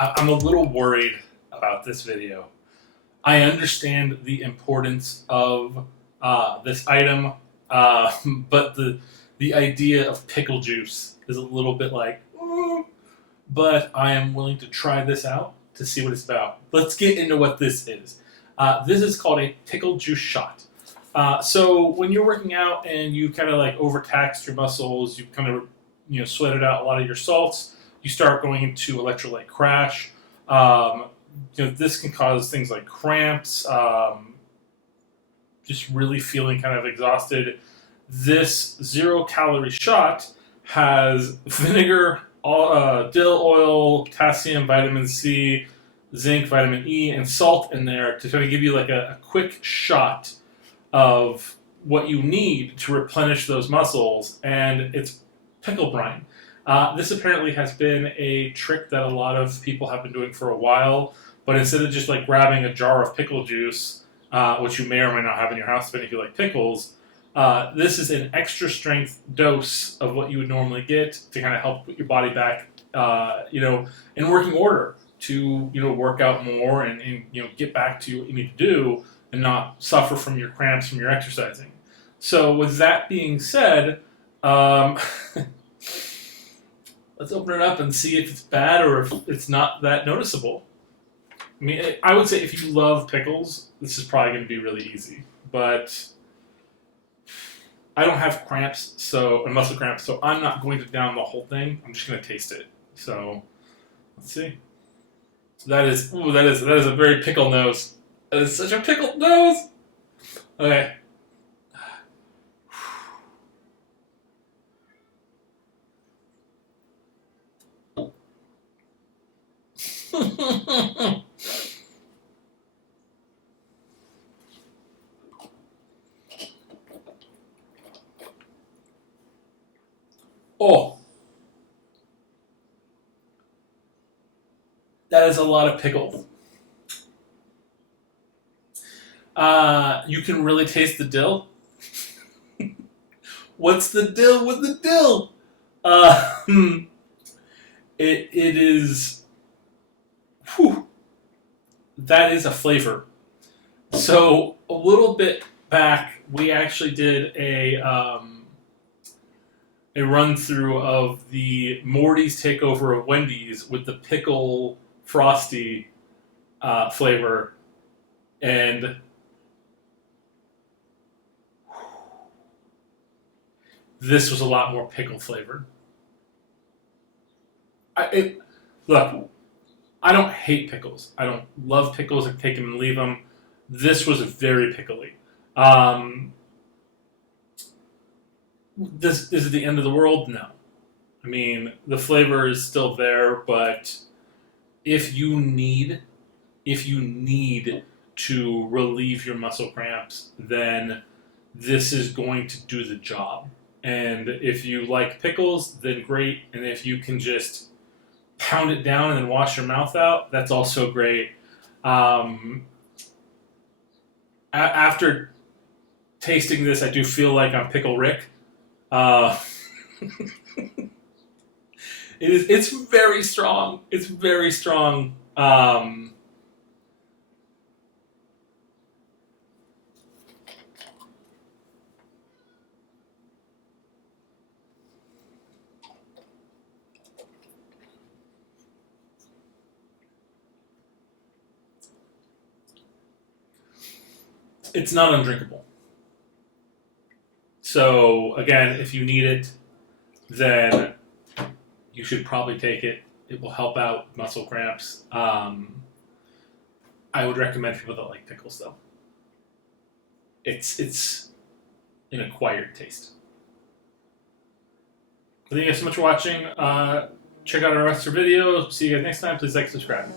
I'm a little worried about this video. I understand the importance of this item, but the idea of pickle juice is a little bit like, but I am willing to try this out to see what it's about. Let's get into what this is. This is called a pickle juice shot. So when you're working out and you kind of like overtaxed your muscles, you kind of sweated out a lot of your salts, you start going into electrolyte crash. This can cause things like cramps, just really feeling kind of exhausted. This 0-calorie shot has vinegar, dill oil, potassium, vitamin C, zinc, vitamin E, and salt in there to kind of give you like a quick shot of what you need to replenish those muscles, and it's pickle brine. This apparently has been a trick that a lot of people have been doing for a while, but instead of just like grabbing a jar of pickle juice, which you may or may not have in your house, depending if you like pickles, this is an extra strength dose of what you would normally get to kind of help put your body back, in working order to, work out more and get back to what you need to do and not suffer from your cramps from your exercising. So with that being said, let's open it up and see if it's bad or if it's not that noticeable. I mean, I would say if you love pickles, this is probably going to be really easy. But I don't have cramps, and muscle cramps, so I'm not going to down the whole thing. I'm just going to taste it. So let's see. So that is a very pickle nose. That is such a pickled nose. Okay. Oh, that is a lot of pickle. You can really taste the dill. What's the dill with the dill? It is. Whew, that is a flavor. So a little bit back, we actually did a run through of the Morty's takeover of Wendy's with the pickle frosty flavor, and this was a lot more pickle flavored. Look, I don't hate pickles. I don't love pickles. I take them and leave them. This was very pickly. This is the end of the world? No. I mean, the flavor is still there, but if you need to relieve your muscle cramps, then this is going to do the job. And if you like pickles, then great. And if you can just pound it down and then wash your mouth out, that's also great. After tasting this, I do feel like I'm Pickle Rick. It's very strong. It's very strong. It's not undrinkable. So again, if you need it, then you should probably take it. It will help out muscle cramps. I would recommend people that like pickles, though. It's an acquired taste. Thank you guys so much for watching. Check out our rest of our videos. See you guys next time. Please like, subscribe.